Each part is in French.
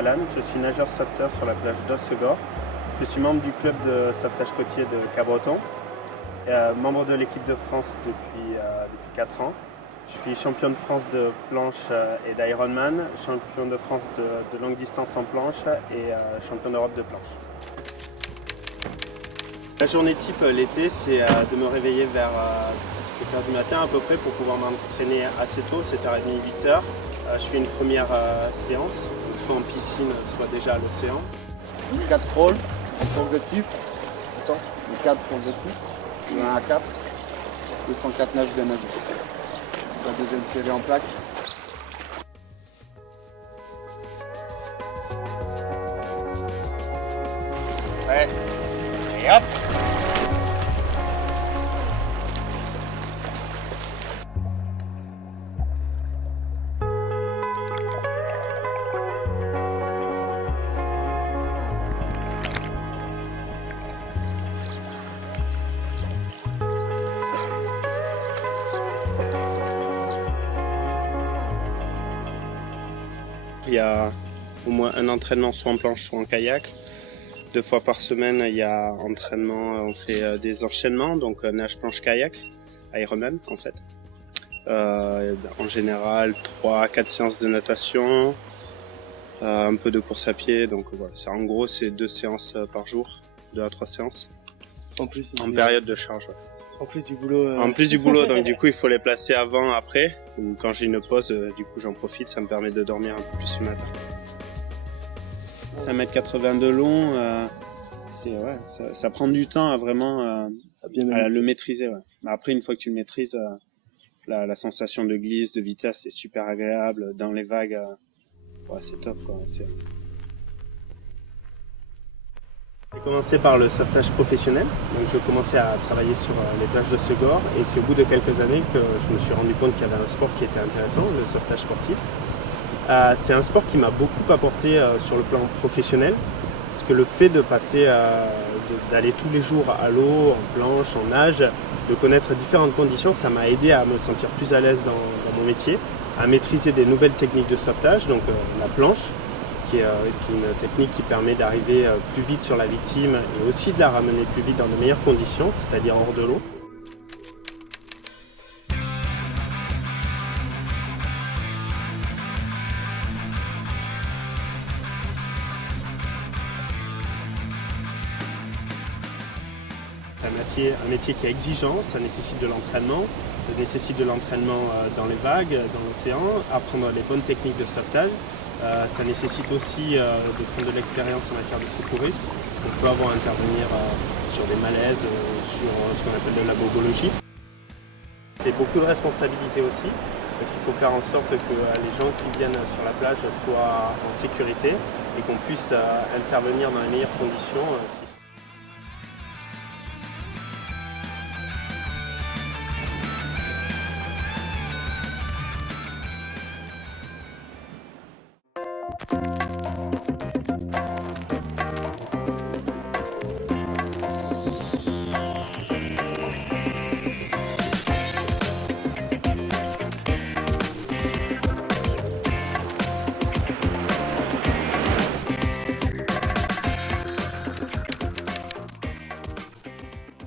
Alan, je suis nageur sauveteur sur la plage d'Ossegor. Je suis membre du club de sauvetage côtier de Cabreton, membre de l'équipe de France depuis 4 ans. Je suis champion de France de planche et d'Ironman, champion de France de longue distance en planche et champion d'Europe de planche. La journée type l'été, c'est de me réveiller vers 7h du matin à peu près pour pouvoir m'entraîner assez tôt, 7h30, 8h. Je fais une première séance, soit en piscine, soit déjà à l'océan. 4 crawls progressifs, le 4 progressif, le 1 à 4, 204 nages bien nagées. La deuxième série en plaque. Ouais, et hop! Il y a au moins un entraînement soit en planche soit en kayak. 2 fois par semaine, il y a entraînement, on fait des enchaînements, donc nage, planche, kayak, Ironman en fait. En général, 3-4 séances de natation, un peu de course à pied, donc voilà. En gros, c'est 2 séances par jour, 2 à 3 séances. En plus, en période de charge. Ouais. En plus du boulot. En plus du boulot, donc du coup, il faut les placer avant, après, ou quand j'ai une pause, du coup, j'en profite, ça me permet de dormir un peu plus le matin. 5,80 m de long, ouais, ça prend du temps à vraiment à le maîtriser. Ouais. Mais après, une fois que tu le maîtrises, la sensation de glisse, de vitesse, c'est super agréable. Dans les vagues, ouais, c'est top, quoi. J'ai commencé par le sauvetage professionnel, donc je commençais à travailler sur les plages d'Ossegor et c'est au bout de quelques années que je me suis rendu compte qu'il y avait un sport qui était intéressant, le sauvetage sportif. C'est un sport qui m'a beaucoup apporté sur le plan professionnel, parce que le fait de passer, d'aller tous les jours à l'eau, en planche, en nage, de connaître différentes conditions, ça m'a aidé à me sentir plus à l'aise dans mon métier, à maîtriser des nouvelles techniques de sauvetage, donc la planche, qui est une technique qui permet d'arriver plus vite sur la victime et aussi de la ramener plus vite dans de meilleures conditions, c'est-à-dire hors de l'eau. C'est un métier qui est exigeant, ça nécessite de l'entraînement, ça nécessite de l'entraînement dans les vagues, dans l'océan, apprendre les bonnes techniques de sauvetage. Ça nécessite aussi de prendre de l'expérience en matière de secourisme, parce qu'on peut avoir à intervenir sur des malaises, sur ce qu'on appelle de la bobologie. C'est beaucoup de responsabilité aussi, parce qu'il faut faire en sorte que les gens qui viennent sur la plage soient en sécurité et qu'on puisse intervenir dans les meilleures conditions.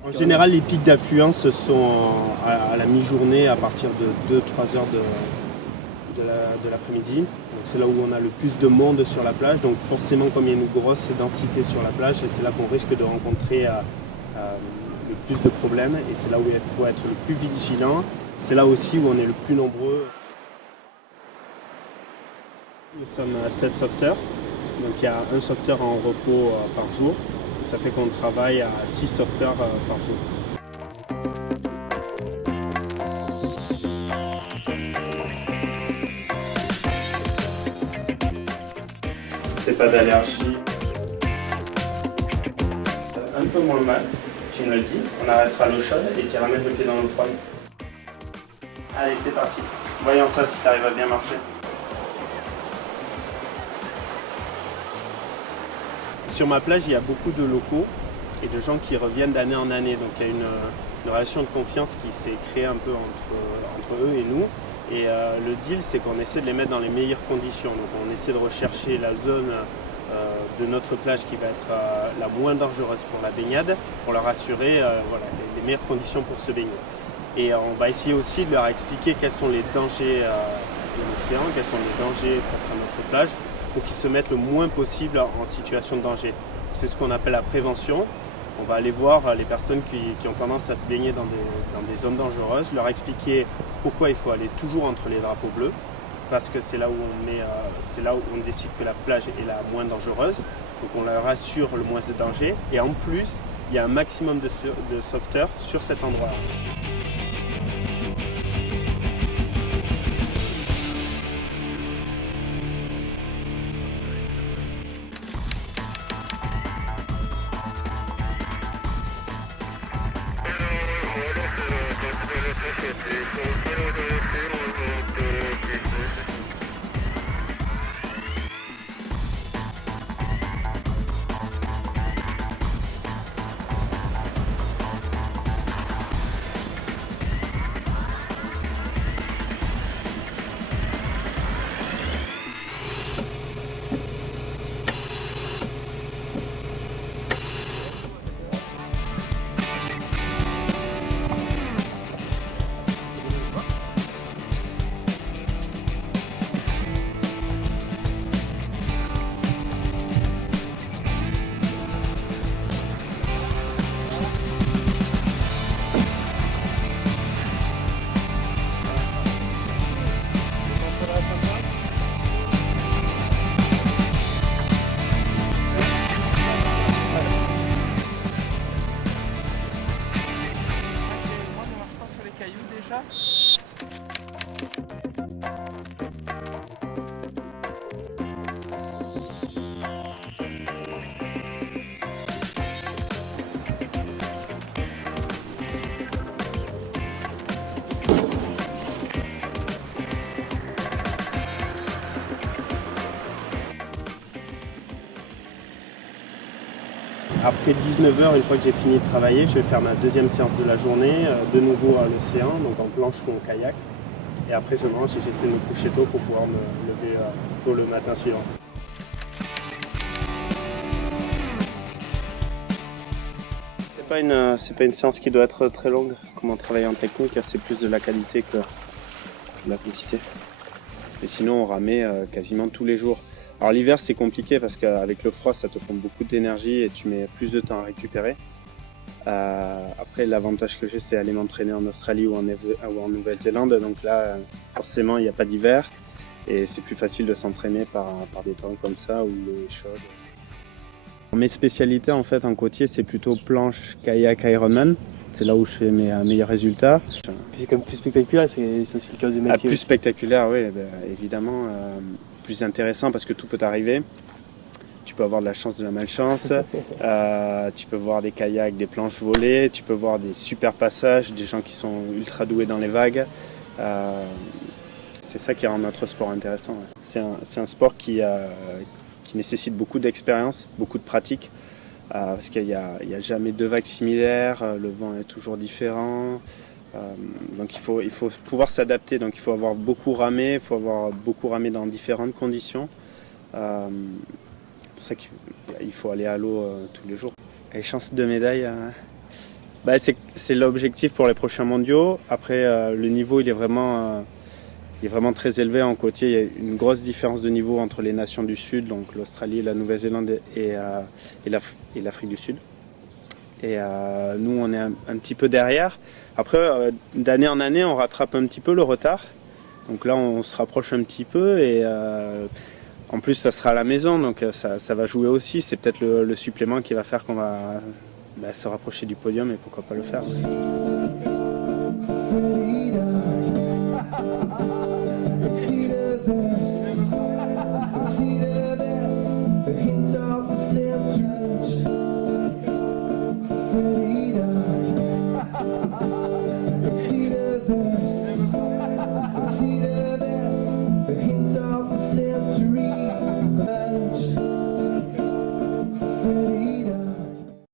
En général, les pics d'affluence sont à la mi-journée à partir de 2-3 heures de l'après-midi. Donc c'est là où on a le plus de monde sur la plage. Donc forcément, comme il y a une grosse densité sur la plage, c'est là qu'on risque de rencontrer le plus de problèmes. Et c'est là où il faut être le plus vigilant. C'est là aussi où on est le plus nombreux. Nous sommes 7 sauveteurs. Donc il y a un sauveteur en repos par jour. Ça fait qu'on travaille à 6 sauveteurs par jour. C'est pas d'allergie. Un peu moins mal, tu me le dis. On arrêtera l'eau chaude et tu ramènes le pied dans l'eau froide. Allez, c'est parti. Voyons ça si tu arrives à bien marcher. Sur ma plage, il y a beaucoup de locaux et de gens qui reviennent d'année en année. Donc il y a une relation de confiance qui s'est créée un peu entre eux et nous. Et le deal, c'est qu'on essaie de les mettre dans les meilleures conditions. Donc on essaie de rechercher la zone de notre plage qui va être la moins dangereuse pour la baignade, pour leur assurer voilà, les meilleures conditions pour se baigner. Et on va essayer aussi de leur expliquer quels sont les dangers de l'océan, quels sont les dangers propres à notre plage, pour qu'ils se mettent le moins possible en situation de danger. C'est ce qu'on appelle la prévention. On va aller voir les personnes qui ont tendance à se baigner dans des zones dangereuses, leur expliquer pourquoi il faut aller toujours entre les drapeaux bleus, parce que c'est là où on décide que la plage est la moins dangereuse, donc on leur assure le moins de danger, et en plus, il y a un maximum de sauveteurs sur cet endroit-là. Après 19h, une fois que j'ai fini de travailler, je vais faire ma deuxième séance de la journée, de nouveau à l'océan, donc en planche ou en kayak. Et après je mange et j'essaie de me coucher tôt pour pouvoir me lever tôt le matin suivant. C'est pas une séance qui doit être très longue. Comment travailler en technique, c'est plus de la qualité que de la quantité. Et sinon on ramait quasiment tous les jours. Alors l'hiver c'est compliqué parce qu'avec le froid ça te prend beaucoup d'énergie et tu mets plus de temps à récupérer. Après l'avantage que j'ai c'est aller m'entraîner en Australie ou en Nouvelle-Zélande, donc là forcément il n'y a pas d'hiver et c'est plus facile de s'entraîner par des temps comme ça où l'eau est chaude. Mes spécialités en fait en côtier c'est plutôt planche, kayak, Ironman. C'est là où je fais mes meilleurs résultats. C'est quand même plus spectaculaire, c'est aussi le cœur du métier. Plus spectaculaire, oui, évidemment. Plus intéressant parce que tout peut arriver. Tu peux avoir de la chance, de la malchance. Tu peux voir des kayaks, des planches volées. Tu peux voir des super passages, des gens qui sont ultra doués dans les vagues. C'est ça qui rend notre sport intéressant. C'est un sport qui nécessite beaucoup d'expérience, beaucoup de pratique. Parce qu'il n'y a jamais deux vagues similaires, le vent est toujours différent. Donc il faut pouvoir s'adapter, donc il faut avoir beaucoup ramé, dans différentes conditions. C'est pour ça qu'il faut aller à l'eau tous les jours. Et les chances de médaille, c'est l'objectif pour les prochains mondiaux. Après le niveau il est vraiment très élevé en côtier. Il y a une grosse différence de niveau entre les nations du Sud, donc l'Australie, la Nouvelle-Zélande et l'Afrique du Sud. Et nous on est un petit peu derrière. Après, d'année en année, on rattrape un petit peu le retard. Donc là, on se rapproche un petit peu et en plus, ça sera à la maison, donc ça va jouer aussi. C'est peut-être le supplément qui va faire qu'on va se rapprocher du podium et pourquoi pas le faire. City